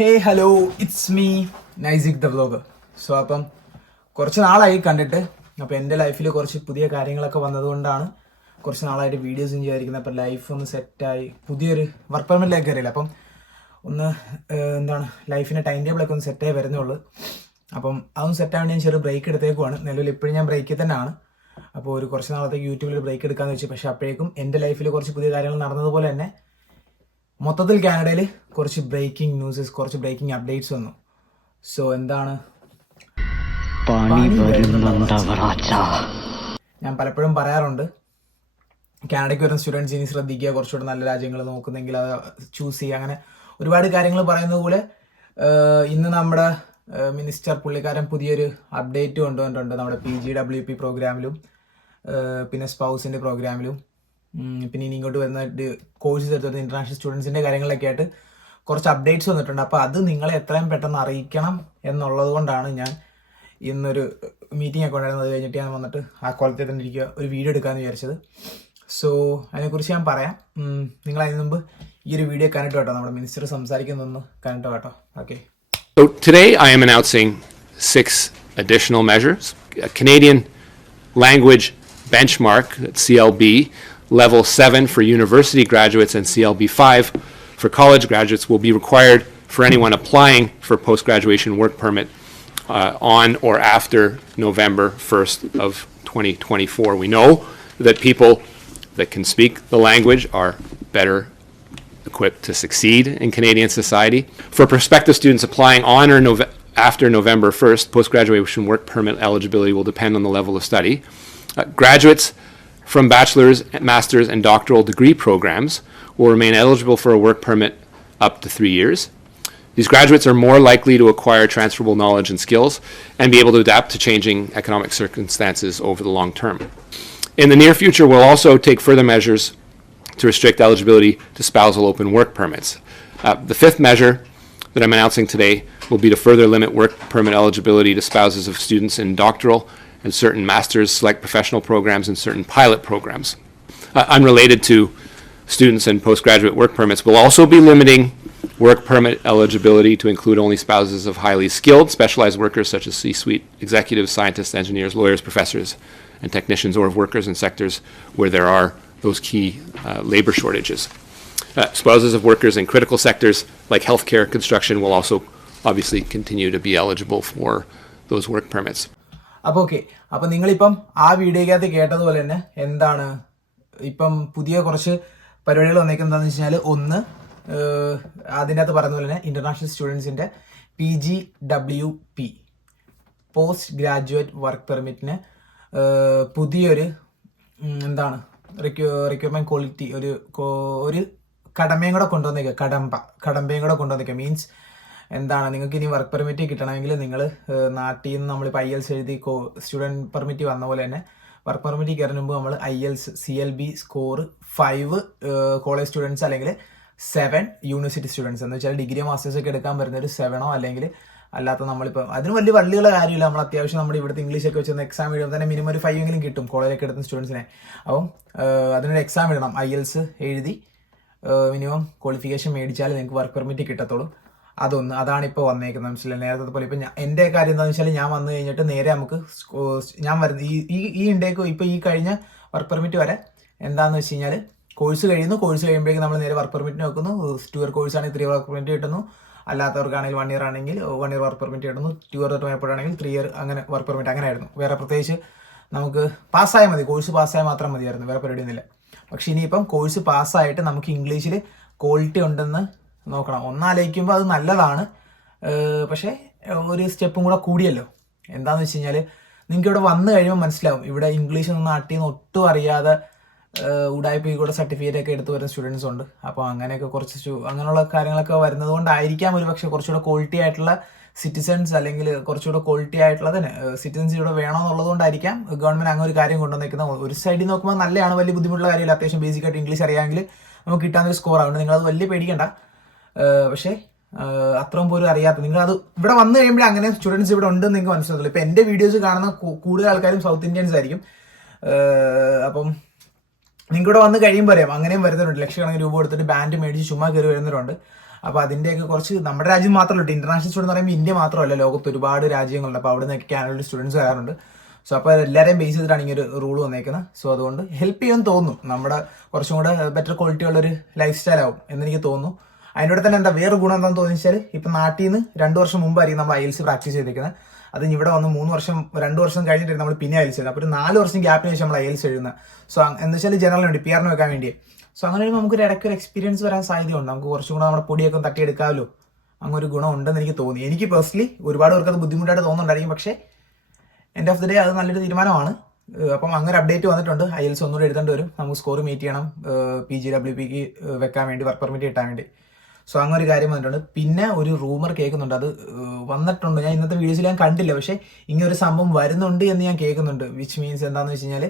Hey hello it's me Naisik the vlogger. So അപ്പം കുറച്ച് നാളായി കണ്ടിട്ട്. അപ്പോൾ എൻ്റെ ലൈഫിൽ കുറച്ച് പുതിയ കാര്യങ്ങളൊക്കെ വന്നതുകൊണ്ടാണ് കുറച്ച് നാളായിട്ട് വീഡിയോസും ചെയ്യാതിരിക്കുന്നത്. അപ്പം ലൈഫ് ഒന്ന് സെറ്റായി പുതിയൊരു വർക്ക് പെർമിറ്റിലേക്ക് കയറിയില്ല. അപ്പം ഒന്ന് ലൈഫിൻ്റെ ടൈം ടേബിളൊക്കെ ഒന്ന് സെറ്റായി വരുന്നുള്ളൂ. അപ്പം അതൊന്ന് സെറ്റാൻ വേണ്ടി ഞാൻ ചെറിയ ബ്രേക്ക് എടുത്തേക്കുവാണ്. നിലവിൽ ഇപ്പോഴും ഞാൻ ബ്രേക്കിൽ തന്നെയാണ്. അപ്പോൾ ഒരു കുറച്ച് നാളത്തേക്ക് യൂട്യൂബിൽ ബ്രേക്ക് എടുക്കാമെന്ന് വെച്ചു. പക്ഷേ അപ്പോഴേക്കും എൻ്റെ ലൈഫിൽ കുറച്ച് പുതിയ കാര്യങ്ങൾ നടന്നതുപോലെ തന്നെ മൊത്തത്തിൽ കാനഡയിൽ കുറച്ച് ബ്രേക്കിംഗ് ന്യൂസസ്, കുറച്ച് ബ്രേക്കിംഗ് അപ്ഡേറ്റ്സ് വന്നു. സോ ഞാൻ പലപ്പോഴും പറയാറുണ്ട്, കാനഡയ്ക്ക് വരുന്ന സ്റ്റുഡൻസ് ഇനി ശ്രദ്ധിക്കുക, കുറച്ചുകൂടെ നല്ല രാജ്യങ്ങൾ നോക്കുന്നെങ്കിൽ അത് ചൂസ് ചെയ്യുക, അങ്ങനെ ഒരുപാട് കാര്യങ്ങൾ പറയുന്നത് പോലെ ഇന്ന് നമ്മുടെ മിനിസ്റ്റർ പുള്ളിക്കാരൻ പുതിയൊരു അപ്ഡേറ്റ് കൊണ്ടുവന്നിട്ടുണ്ട്. നമ്മുടെ PGWP പ്രോഗ്രാമിലും പിന്നെ സ്പൗസിൻ്റെ പ്രോഗ്രാമിലും പിന്നെ ഇനി ഇങ്ങോട്ട് വരുന്ന കോഴ്സസ് എടുത്ത് വരുന്ന ഇന്റർനാഷണൽ സ്റ്റുഡൻസിൻ്റെ കാര്യങ്ങളിലൊക്കെ ആയിട്ട് കുറച്ച് അപ്ഡേറ്റ്സ് വന്നിട്ടുണ്ട്. അപ്പോൾ അത് നിങ്ങളെ എത്രയും പെട്ടെന്ന് അറിയിക്കണം എന്നുള്ളത് കൊണ്ടാണ് ഞാൻ ഇന്നൊരു മീറ്റിംഗ് ഒക്കെ ഉണ്ടായിരുന്നത്. അത് കഴിഞ്ഞിട്ട് ഞാൻ വന്നിട്ട് ആ കോളത്തിൽ തന്നെ ഇരിക്കുക ഒരു വീഡിയോ എടുക്കാമെന്ന് വിചാരിച്ചത്. സോ അതിനെക്കുറിച്ച് ഞാൻ പറയാം. നിങ്ങൾ അതിന് മുമ്പ് ഈ ഒരു വീഡിയോ കണ്ടിട്ട് കേട്ടോ, നമ്മുടെ മിനിസ്റ്റർ സംസാരിക്കുന്നൊന്ന് കണ്ടിട്ട് കേട്ടോ. Okay. So today I am announcing 6 additional measures. A Canadian language benchmark, CLB, Level 7 for university graduates and CLB 5 for college graduates will be required for anyone applying for post-graduation work permit on or after November 1st of 2024. We know that people that can speak the language are better equipped to succeed in Canadian society. For prospective students applying on or after November 1st, post-graduation work permit eligibility will depend on the level of study. Graduates from bachelor's, master's, and doctoral degree programs will remain eligible for a work permit up to 3 years. These graduates are more likely to acquire transferable knowledge and skills and be able to adapt to changing economic circumstances over the long term. In the near future, we'll also take further measures to restrict eligibility to spousal open work permits. The 5th measure that I'm announcing today will be to further limit work permit eligibility to spouses of students in doctoral and certain master's select professional programs and certain pilot programs. Unrelated to students and postgraduate work permits, we'll also be limiting work permit eligibility to include only spouses of highly skilled, specialized workers such as C-suite executives, scientists, engineers, lawyers, professors, and technicians, or of workers in sectors where there are those key labor shortages. Spouses of workers in critical sectors like healthcare, construction will also obviously continue to be eligible for those work permits. അപ്പോൾ okay. അപ്പം നിങ്ങളിപ്പം ആ വീഡിയോക്കകത്ത് കേട്ടതുപോലെ തന്നെ ഇപ്പം പുതിയ കുറച്ച് പരിപാടികൾ വന്നേക്കുന്നത് എന്താണെന്ന് വെച്ച് കഴിഞ്ഞാൽ, ഒന്ന് അതിൻ്റെ അകത്ത് പറയുന്ന പോലെ തന്നെ ഇൻ്റർനാഷണൽ സ്റ്റുഡൻസിൻ്റെ PGWP പോസ്റ്റ് ഗ്രാജുവേറ്റ് വർക്ക് പെർമിറ്റിന് പുതിയൊരു റിക്വയർമെൻറ്റ് ക്വാളിറ്റി ഒരു കടമ്പയും കൂടെ കൊണ്ടുവന്നേക്കുക. കടമ്പയും കൂടെ കൊണ്ടുവന്നേക്കുക മീൻസ് നിങ്ങൾക്ക് ഇനി വർക്ക് പെർമിറ്റ് കിട്ടണമെങ്കിൽ നിങ്ങൾ നാട്ടിൽ നിന്ന് നമ്മളിപ്പോൾ IELTS എഴുതി സ്റ്റുഡൻറ്റ് പെർമിറ്റ് വന്ന പോലെ തന്നെ വർക്ക് പെർമിറ്റ് കയറുന്ന മുമ്പ് നമ്മൾ IELTS CLB score 5 college students അല്ലെങ്കിൽ 7 യൂണിവേഴ്സിറ്റി സ്റ്റുഡൻസ് എന്ന് വെച്ചാൽ ഡിഗ്രി മാസ്റ്റേഴ്സ് ഒക്കെ എടുക്കാൻ വരുന്ന ഒരു 7 അല്ലെങ്കിൽ അല്ലാത്ത നമ്മളിപ്പോൾ അതിന് വലിയ വള്ളിയുള്ള കാര്യമില്ല. നമ്മൾ അത്യാവശ്യം നമ്മുടെ ഇവിടുത്തെ ഇംഗ്ലീഷൊക്കെ വെച്ച് എക്സാം എഴുതുമ്പോൾ തന്നെ മിനിമം ഒരു 5 എങ്കിലും കിട്ടും കോളേജൊക്കെ എടുക്കുന്ന സ്റ്റുഡൻസിനെ. അപ്പം അതിനൊരു എക്സാം എഴുതണം. IELTS എഴുതി മിനിമം ക്വാളിഫിക്കേഷൻ മേടിച്ചാൽ നിങ്ങൾക്ക് വർക്ക് പെർമിറ്റ് കിട്ടത്തുള്ളൂ. അതാണ് ഇപ്പോൾ വന്നേക്കുന്നത്. മനസ്സിലായി? നേരത്തെ പോലെ ഇപ്പം എൻ്റെ കാര്യം എന്താണെന്ന് വെച്ചാൽ, ഞാൻ വന്നു കഴിഞ്ഞിട്ട് നേരെ നമുക്ക് ഞാൻ വരുന്ന ഈ ഇൻടേക്ക് ഇപ്പോൾ ഈ കഴിഞ്ഞ വർക്ക് പെർമിറ്റ് വരെ എന്താണെന്ന് വെച്ച് കഴിഞ്ഞാൽ, കോഴ്സ് കഴിയുമ്പോഴേക്കും നമ്മൾ നേരെ വർക്ക് പെർമിറ്റിന് വെക്കുന്നു. 2 ഇയർ കോഴ്സ് ആണെങ്കിൽ 3 വർക്ക് പെർമിറ്റ് കിട്ടുന്നു. അല്ലാത്തവർക്കാണെങ്കിൽ 1 ഇയർ ആണെങ്കിൽ 1 ഇയർ വർക്ക് പെർമിറ്റ് കിട്ടുന്നു. 2 ഇയർ തൊട്ട് 3 ഇയർ അങ്ങനെ വർക്ക് പെർമിറ്റ് അങ്ങനെ ആയിരുന്നു. വേറെ പ്രത്യേകിച്ച് നമുക്ക് പാസ്സായാൽ മതി, കോഴ്സ് പാസ്സായാൽ മാത്രം മതിയായിരുന്നു, വേറെ പരിപാടിയൊന്നുമില്ല. പക്ഷെ ഇനിയിപ്പം കോഴ്സ് പാസ്സായിട്ട് നമുക്ക് ഇംഗ്ലീഷിൽ ക്വാളിറ്റി ഉണ്ടെന്ന് നോക്കണം. ഒന്നാലോചിക്കുമ്പോൾ അത് നല്ലതാണ്. പക്ഷേ ഒരു സ്റ്റെപ്പും കൂടെ കൂടിയല്ലോ. എന്താണെന്ന് വെച്ച് കഴിഞ്ഞാൽ, നിങ്ങൾക്ക് ഇവിടെ വന്നു കഴിയുമ്പോൾ മനസ്സിലാവും, ഇവിടെ ഇംഗ്ലീഷ് ഒന്നും നാട്ടിൽ നിന്ന് ഒട്ടും അറിയാതെ ഉടായ്പ കൂടെ സർട്ടിഫിക്കറ്റ് ഒക്കെ എടുത്ത് വരുന്ന സ്റ്റുഡൻസ് ഉണ്ട്. അപ്പോൾ അങ്ങനെയൊക്കെ അങ്ങനെയുള്ള കാര്യങ്ങളൊക്കെ വരുന്നത് കൊണ്ടായിരിക്കാം ഒരു പക്ഷേ കുറച്ചുകൂടെ ക്വാളിറ്റി ആയിട്ടുള്ള സിറ്റിസൺസ് അല്ലെങ്കിൽ കുറച്ചുകൂടെ ക്വാളിറ്റി ആയിട്ടുള്ളത് സിറ്റിസൺസ് ഇവിടെ വേണമെന്നുള്ളത് കൊണ്ടായിരിക്കാം ഗവൺമെൻറ് അങ്ങനെ ഒരു കാര്യം കൊണ്ടുവന്നിരിക്കുന്നത്. ഒരു സൈഡിൽ നോക്കുമ്പോൾ നല്ലതാണ്, വലിയ ബുദ്ധിമുട്ടുള്ള കാര്യമില്ല. അത്യാവശ്യം ബേസിക് ആയിട്ട് ഇംഗ്ലീഷ് അറിയാമെങ്കിൽ നമുക്ക് കിട്ടാവുന്ന ഒരു സ്കോർ ആവുന്നുണ്ട്. നിങ്ങളത് വലിയ പേടിക്കണ്ട. പക്ഷേ അത്രയും പോലും അറിയാത്ത നിങ്ങളത് ഇവിടെ വന്നു കഴിയുമ്പോൾ അങ്ങനെ സ്റ്റുഡൻസ് ഇവിടെ ഉണ്ടെന്ന് നിങ്ങൾക്ക് മനസ്സിലാവുള്ളൂ. ഇപ്പം എൻ്റെ വീഡിയോസ് കാണുന്ന കൂടുതൽ ആൾക്കാരും സൗത്ത് ഇന്ത്യൻസ് ആയിരിക്കും. അപ്പം നിങ്ങൾക്ക് ഇവിടെ വന്ന് കഴിയുമ്പോൾ അറിയാം, അങ്ങനെയും വരുന്നവരുണ്ട്. ലക്ഷക്കണക്കിന് രൂപ കൊടുത്തിട്ട് ബാൻഡ് മേടിച്ച് ചുമ്മാ കയറി വരുന്നവരുണ്ട്. അപ്പോൾ അതിൻ്റെയൊക്കെ കുറച്ച് നമ്മുടെ രാജ്യം മാത്രമല്ല, ഇന്റർനാഷണൽ സ്റ്റുഡൻറ്റ് എന്ന് പറയുമ്പോൾ ഇന്ത്യ മാത്രമല്ല, ലോകത്ത് ഒരുപാട് രാജ്യങ്ങളുണ്ട്. അപ്പോൾ അവിടെ നിന്നൊക്കെ കാനഡയിൽ സ്റ്റുഡൻസ് വരാറുണ്ട്. സോ അപ്പോൾ എല്ലാവരെയും ബേസ് ചെയ്തിട്ടാണ് ഇങ്ങനെ ഒരു റൂൾ വന്നേക്കുന്നത്. സോ അതുകൊണ്ട് ഹെൽപ്പ് ചെയ്യുമെന്ന് തോന്നുന്നു, നമ്മുടെ കുറച്ചും കൂടെ ബെറ്റർ ക്വാളിറ്റി ഉള്ളൊരു ലൈഫ് സ്റ്റൈൽ ആവും എന്നെനിക്ക് തോന്നുന്നു. അതിനോട് തന്നെ എന്താ വേറെ ഗുണം എന്താണെന്ന് തോന്നിച്ചാൽ, ഇപ്പം നാട്ടിൽ നിന്ന് 2 വർഷം മുമ്പായിരിക്കും നമ്മൾ IELTS പ്രാക്ടീസ് ചെയ്തിരിക്കുന്നത്. അത് ഇവിടെ വന്ന് 2 വർഷം കഴിഞ്ഞിട്ട് നമ്മൾ പിന്നെ IELTS ചെയ്യുന്നത്. അപ്പോൾ ഒരു 4 വർഷം ഗ്യാപ്പിന് ശേഷം നമ്മൾ IELTS എഴുതുന്നത്. സോ എന്ന് വെച്ചാൽ ജനറൽ വേണ്ടി PR വെക്കാൻ വേണ്ടി. സോ അങ്ങനെ വരുമ്പോൾ നമുക്ക് ഇടയ്ക്ക് ഒരു എക്സ്പീരിയൻസ് വരാൻ സാധ്യതയുണ്ട്. നമുക്ക് കുറച്ചും കൂടെ നമ്മുടെ പൊടിയൊക്കെ തട്ടിയെടുക്കാമല്ലോ, അങ്ങനെ ഒരു ഗുണം ഉണ്ടെന്ന് എനിക്ക് തോന്നി. എനിക്ക് പേഴ്സണലി ഒരുപാട് പേർക്ക് അത് ബുദ്ധിമുട്ടായിട്ട് തോന്നുന്നുണ്ടായിരിക്കും, പക്ഷേ എൻഡ് ഓഫ് ദി ഡേ അത് നല്ലൊരു തീരുമാനമാണ്. അപ്പം അങ്ങനെ അപ്ഡേറ്റ് വന്നിട്ടുണ്ട്. IELTS ഒന്നുകൂടെ എഴുതേണ്ടി വരും, നമുക്ക് സ്കോർ മീറ്റ് ചെയ്യണം PGWPക്ക് വെക്കാൻ വേണ്ടി, വർക്ക് പെർമിറ്റ് കിട്ടാൻ വേണ്ടി. സോ അങ്ങനെ ഒരു കാര്യം വന്നിട്ടുണ്ട്. പിന്നെ ഒരു റൂമർ കേൾക്കുന്നുണ്ട്, അത് വന്നിട്ടുണ്ട്, ഞാൻ ഇന്നത്തെ വീഡിയോസിൽ ഞാൻ കണ്ടില്ല, പക്ഷേ ഇങ്ങനെ ഒരു സംഭവം വരുന്നുണ്ട് എന്ന് ഞാൻ കേൾക്കുന്നുണ്ട്. വിച്ച് മീൻസ് എന്താണെന്ന് വെച്ച് കഴിഞ്ഞാൽ,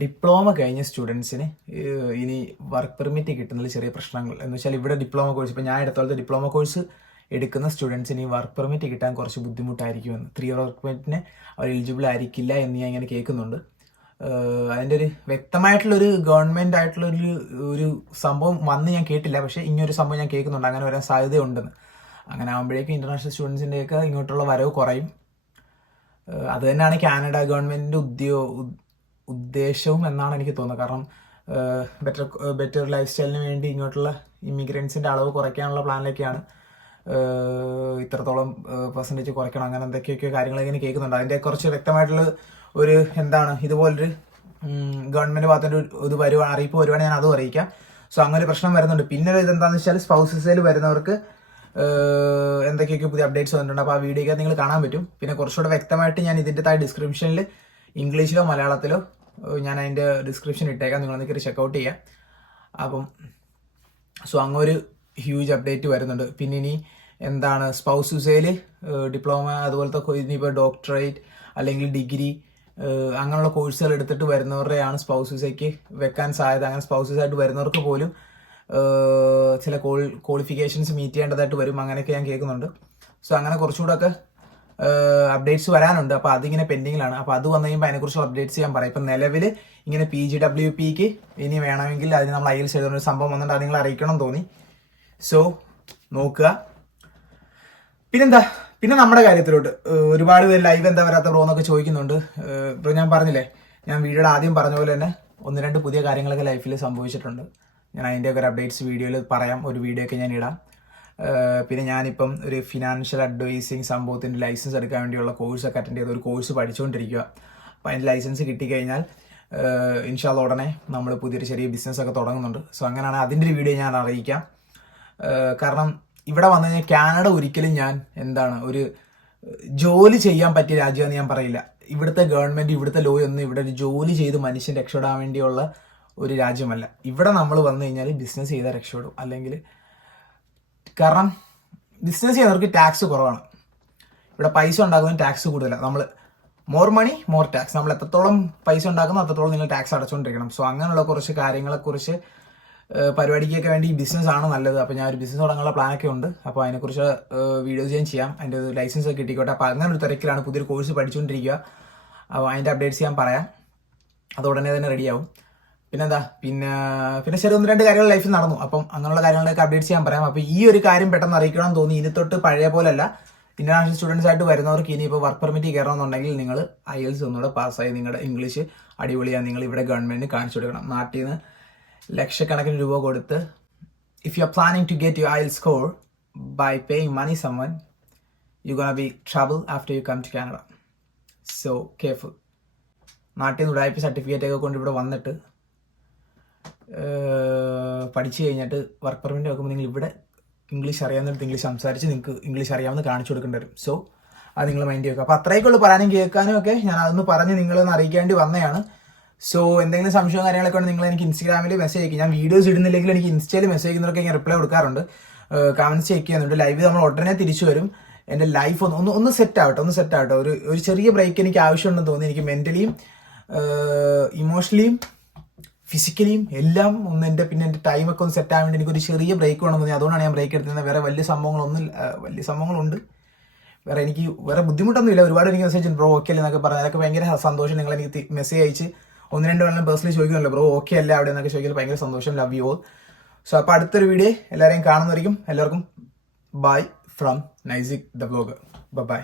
ഡിപ്ലോമ കഴിഞ്ഞ സ്റ്റുഡൻസിന് ഇനി വർക്ക് പെർമിറ്റ് കിട്ടുന്നതിൽ ചെറിയ പ്രശ്നങ്ങൾ എന്ന് വെച്ചാൽ, ഇവിടെ ഡിപ്ലോമ കോഴ്സ്, ഇപ്പോൾ ഞാൻ എടുത്തോളത്തെ ഡിപ്ലോമ കോഴ്സ് എടുക്കുന്ന സ്റ്റുഡൻസിന് ഈ വർക്ക് പെർമിറ്റ് കിട്ടാൻ കുറച്ച് ബുദ്ധിമുട്ടായിരിക്കുമെന്ന്, 3 ഇയർ വർക്ക് പെർമിറ്റിന് അവർ എലിജിബിൾ ആയിരിക്കില്ല എന്ന് ഞാൻ ഇങ്ങനെ കേൾക്കുന്നുണ്ട്. അതിൻ്റെ ഒരു വ്യക്തമായിട്ടുള്ളൊരു ഗവൺമെൻറ് ആയിട്ടുള്ളൊരു സംഭവം വന്ന് ഞാൻ കേട്ടില്ല, പക്ഷേ ഇങ്ങനൊരു സംഭവം ഞാൻ കേൾക്കുന്നുണ്ട്, അങ്ങനെ വരാൻ സാധ്യതയുണ്ടെന്ന്. അങ്ങനെ ആകുമ്പോഴേക്കും ഇൻ്റർനാഷണൽ സ്റ്റുഡൻസിൻ്റെയൊക്കെ ഇങ്ങോട്ടുള്ള വരവ് കുറയും. അത് തന്നെയാണ് കാനഡ ഗവൺമെൻറ്റിൻ്റെ ഉദ്ദേശവും എന്നാണ് എനിക്ക് തോന്നുന്നത്. കാരണം ബെറ്റർ ലൈഫ് സ്റ്റൈലിന് വേണ്ടി ഇങ്ങോട്ടുള്ള ഇമിഗ്രൻസിൻ്റെ അളവ് കുറയ്ക്കാനുള്ള പ്ലാനിലൊക്കെയാണ്. ഇത്രത്തോളം പെർസെൻറ്റേജ് കുറയ്ക്കണം, അങ്ങനെ എന്തൊക്കെയൊക്കെ കാര്യങ്ങൾ ഇങ്ങനെ കേൾക്കുന്നുണ്ട്. അതിൻ്റെ കുറച്ച് വ്യക്തമായിട്ടുള്ള ഒരു ഇതുപോലൊരു ഗവൺമെൻറ് ഭാഗത്തിൻ്റെ ഇത് അറിയിപ്പ് വരുവാണെങ്കിൽ ഞാൻ അതും അറിയിക്കാം. സോ അങ്ങനെ ഒരു പ്രശ്നം വരുന്നുണ്ട്. പിന്നെ ഇതെന്താണെന്ന് വെച്ചാൽ, സ്പൗസസിൽ വരുന്നവർക്ക് എന്തൊക്കെയൊക്കെ പുതിയ അപ്ഡേറ്റ്സ് വന്നിട്ടുണ്ട്. അപ്പോൾ ആ വീഡിയോയ്ക്ക് നിങ്ങൾ കാണാൻ പറ്റും. പിന്നെ കുറച്ചുകൂടെ വ്യക്തമായിട്ട് ഞാൻ ഇതിൻ്റെ താഴെ ഡിസ്ക്രിപ്ഷനിൽ ഇംഗ്ലീഷിലോ മലയാളത്തിലോ ഞാൻ അതിൻ്റെ ഡിസ്ക്രിപ്ഷൻ ഇട്ടേക്കാം, നിങ്ങളെന്തൊക്കെ ചെക്കൗട്ട് ചെയ്യാം. അപ്പം സോ അങ്ങൊരു ഹ്യൂജ് അപ്ഡേറ്റ് വരുന്നുണ്ട്. പിന്നെ ഇനി എന്താണ്, സ്പൗസ് വിസയിൽ ഡിപ്ലോമ അതുപോലത്തെ ഇനിയിപ്പോൾ ഡോക്ടറേറ്റ് അല്ലെങ്കിൽ ഡിഗ്രി അങ്ങനെയുള്ള കോഴ്സുകൾ എടുത്തിട്ട് വരുന്നവരുടെയാണ് സ്പൗസ് വിസയ്ക്ക് വെക്കാൻ സാധ്യത. അങ്ങനെ സ്പൗസ് വിസയായിട്ട് വരുന്നവർക്ക് പോലും ചില ക്വാളിഫിക്കേഷൻസ് മീറ്റ് ചെയ്യേണ്ടതായിട്ട് വരും, അങ്ങനെയൊക്കെ ഞാൻ കേൾക്കുന്നുണ്ട്. സോ അങ്ങനെ കുറച്ചുകൂടെ ഒക്കെ അപ്ഡേറ്റ്സ് വരാനുണ്ട്. അപ്പോൾ അതിങ്ങനെ പെൻഡിങ്ങിലാണ്. അപ്പോൾ അത് വന്നു കഴിയുമ്പോൾ അതിനെക്കുറിച്ചുള്ള അപ്ഡേറ്റ്സ് ഞാൻ പറയാം. ഇപ്പം നിലവിൽ ഇങ്ങനെ PGWPക്ക് ഇനി വേണമെങ്കിൽ അതിന് നമ്മൾ IELTS എഴുതുന്ന ഒരു സംഭവം വന്നിട്ട് അത് നിങ്ങൾ അറിയിക്കണം തോന്നി. സോ നോക്കുക. പിന്നെന്താ, പിന്നെ നമ്മുടെ കാര്യത്തിലോട്ട് ഒരുപാട് പേര് ലൈവ് എന്താ വരാത്ത ബ്രോ എന്നൊക്കെ ചോദിക്കുന്നുണ്ട്. ബ്രോ ഞാൻ പറഞ്ഞില്ലേ, ഞാൻ വീഡിയോയുടെ ആദ്യം പറഞ്ഞ പോലെ തന്നെ 1-2 പുതിയ കാര്യങ്ങളൊക്കെ ലൈഫിൽ സംഭവിച്ചിട്ടുണ്ട്. ഞാൻ അതിൻ്റെയൊക്കെ ഒരു അപ്ഡേറ്റ്സ് വീഡിയോയിൽ പറയാം, ഒരു വീഡിയോ ഒക്കെ ഞാൻ ഇടാം. പിന്നെ ഞാനിപ്പം ഒരു ഫിനാൻഷ്യൽ അഡ്വൈസിങ് സംഭവത്തിൻ്റെ ലൈസൻസ് എടുക്കാൻ വേണ്ടിയുള്ള കോഴ്സൊക്കെ അറ്റൻഡ് ചെയ്ത് ഒരു കോഴ്സ് പഠിച്ചുകൊണ്ടിരിക്കുക. അപ്പോൾ അതിൻ്റെ ലൈസൻസ് കിട്ടിക്കഴിഞ്ഞാൽ ഇൻഷാല്ലാ ഉടനെ നമ്മൾ പുതിയൊരു ചെറിയ ബിസിനസ്സൊക്കെ തുടങ്ങുന്നുണ്ട്. സോ അങ്ങനെയാണ് അതിൻ്റെ ഒരു വീഡിയോ ഞാൻ അറിയിക്കാം. കാരണം ഇവിടെ വന്നു കഴിഞ്ഞാൽ കാനഡ ഒരിക്കലും ഞാൻ ഒരു ജോലി ചെയ്യാൻ പറ്റിയ രാജ്യമെന്ന് ഞാൻ പറയില്ല. ഇവിടുത്തെ ഗവൺമെൻറ്, ഇവിടുത്തെ ലോ ഒന്നും ഇവിടെ ഒരു ജോലി ചെയ്ത് മനുഷ്യൻ രക്ഷപ്പെടാൻ വേണ്ടിയുള്ള ഒരു രാജ്യമല്ല. ഇവിടെ നമ്മൾ വന്നു കഴിഞ്ഞാൽ ബിസിനസ് ചെയ്താൽ രക്ഷപ്പെടും. അല്ലെങ്കിൽ കാരണം ബിസിനസ് ചെയ്യുന്നവർക്ക് ടാക്സ് കുറവാണ്. ഇവിടെ പൈസ ഉണ്ടാക്കുന്നതിന് ടാക്സ് കൂടുതലാണ്. നമ്മൾ മോർ മണി മോർ ടാക്സ്, നമ്മൾ എത്രത്തോളം പൈസ ഉണ്ടാക്കുന്നോ അത്രത്തോളം നിങ്ങൾ ടാക്സ് അടച്ചുകൊണ്ടിരിക്കണം. സോ അങ്ങനെയുള്ള കുറച്ച് കാര്യങ്ങളെക്കുറിച്ച് പരിപാടിക്കൊക്കെ വേണ്ടി ഈ ബിസിനസ് ആണ് നല്ലത്. അപ്പോൾ ഞാൻ ഒരു ബിസിനസ് തുടങ്ങാനുള്ള പ്ലാനൊക്കെ ഉണ്ട്. അപ്പോൾ അതിനെക്കുറിച്ച് വീഡിയോസ് ഞാൻ ചെയ്യാം. അതിൻ്റെ ലൈസൻസ് ഒക്കെ കിട്ടിക്കോട്ടെ. അപ്പോൾ അങ്ങനെ ഒരു തിരക്കിലാണ്, പുതിയൊരു കോഴ്സ് പഠിച്ചുകൊണ്ടിരിക്കുക. അപ്പോൾ അതിൻ്റെ അപ്ഡേറ്റ്സ് ഞാൻ പറയാം, അത് ഉടനെ തന്നെ റെഡിയാവും. പിന്നെന്താ, പിന്നെ ചെറിയ 1-2 കാര്യങ്ങൾ ലൈഫിൽ നടന്നു. അപ്പം അങ്ങനെയുള്ള കാര്യങ്ങളൊക്കെ അപ്ഡേറ്റ്സ് ചെയ്യാൻ പറയാം. അപ്പോൾ ഈ ഒരു കാര്യം പെട്ടെന്ന് അറിയിക്കണം തോന്നി. ഇനി തൊട്ട് പഴയ പോലെയല്ല, ഇന്റർനാഷണൽ സ്റ്റുഡൻസ് ആയിട്ട് വരുന്നവർക്ക് ഇനിയിപ്പോൾ വർക്ക് പെർമിറ്റ് കയറണമെന്നുണ്ടെങ്കിൽ നിങ്ങൾ IELTS ഒന്നുകൂടെ പാസ്സായി, നിങ്ങളുടെ ഇംഗ്ലീഷ് അടിപൊളിയാണ്, നിങ്ങൾ ഇവിടെ ഗവൺമെൻറ്റിന് കാണിച്ചു കൊടുക്കണം. നാട്ടിൽ നിന്ന് ലക്ഷക്കണക്കിന് രൂപ കൊടുത്ത് if you are planning to get your IELTS score by paying money someone, you're gonna be trouble after you come to Canada. So careful. നാട്ടിൽ നിന്ന് ഉടായ്പ സർട്ടിഫിക്കറ്റ് ഒക്കെ കൊണ്ട് ഇവിടെ വന്നിട്ട് പഠിച്ചു കഴിഞ്ഞിട്ട് വർക്ക് പെർമിറ്റ് നോക്കുമ്പോൾ നിങ്ങൾ ഇവിടെ ഇംഗ്ലീഷ് അറിയാവുന്നിടത്ത് ഇംഗ്ലീഷ് സംസാരിച്ച് നിങ്ങൾക്ക് ഇംഗ്ലീഷ് അറിയാമെന്ന് കാണിച്ചു കൊടുക്കേണ്ടി വരും. സോ അത് നിങ്ങൾ മൈൻഡ് ചെയ്യുക. അപ്പോൾ അത്രയൊക്കെയുള്ളൂ പറയാനും കേൾക്കാനും ഒക്കെ. ഞാൻ അതൊന്ന് പറഞ്ഞ് നിങ്ങളൊന്ന് അറിയിക്കേണ്ടി വന്നതാണ്. സോ എന്തെങ്കിലും സംശയവും കാര്യങ്ങളൊക്കെ ഉണ്ടെങ്കിൽ നിങ്ങൾ എനിക്ക് ഇൻസ്റ്റാഗ്രാമിൽ മെസ്സേജ് അയക്കും. ഞാൻ വീഡിയോസ് ഇടുന്നില്ലെങ്കിൽ എനിക്ക് ഇൻസ്റ്റയിൽ മെസ്സേജ് ചെയ്യുന്നവരൊക്കെ ഞാൻ റിപ്ലൈ കൊടുക്കാറുണ്ട്, കമൻറ്റ്സ് ചെക്ക് ചെയ്യുന്നുണ്ട്. ലൈവ് നമ്മൾ ഉടനെ തിരിച്ചു വരും. എൻ്റെ ലൈഫ് ഒന്ന് സെറ്റ് ആവട്ടെ. ഒരു ചെറിയ ബ്രേക്ക് എനിക്ക് ആവശ്യമുണ്ടെന്ന് തോന്നി. എനിക്ക് മെൻ്റലിയും ഇമോഷണലിയും ഫിസിക്കലിയും എല്ലാം ഒന്ന് എൻ്റെ ടൈമൊക്കെ ഒന്ന് സെറ്റ് ആകാൻ വേണ്ടി എനിക്കൊരു ചെറിയ ബ്രേക്ക് വേണമെന്ന് തോന്നി. അതുകൊണ്ടാണ് ഞാൻ ബ്രേക്ക് എടുത്തത്. വേറെ വലിയ സംഭവങ്ങളുണ്ട്, എനിക്ക് വേറെ ബുദ്ധിമുട്ടൊന്നുമില്ല. ഒരുപാട് എനിക്ക് മെസ്സേജ് ബ്രോ ഓക്കെ അല്ലേ എന്നൊക്കെ പറഞ്ഞാൽ അതൊക്കെ ഭയങ്കര സന്തോഷം. നിങ്ങൾ എനിക്ക് മെസ്സേജ് അയച്ച് 1-2 പേരെല്ലാം പേഴ്സണലി ചോദിക്കുന്നുണ്ടല്ലോ ബ്രോ ഓക്കെ അല്ലേ അവിടെ എന്നൊക്കെ ചോദിക്കുന്നത് ഭയങ്കര സന്തോഷം. Love you all. സോ അപ്പോൾ അടുത്തൊരു വീഡിയോ എല്ലാവരെയും കാണുന്നതായിരിക്കും. എല്ലാവർക്കും bye from Naisik the vlogger. By.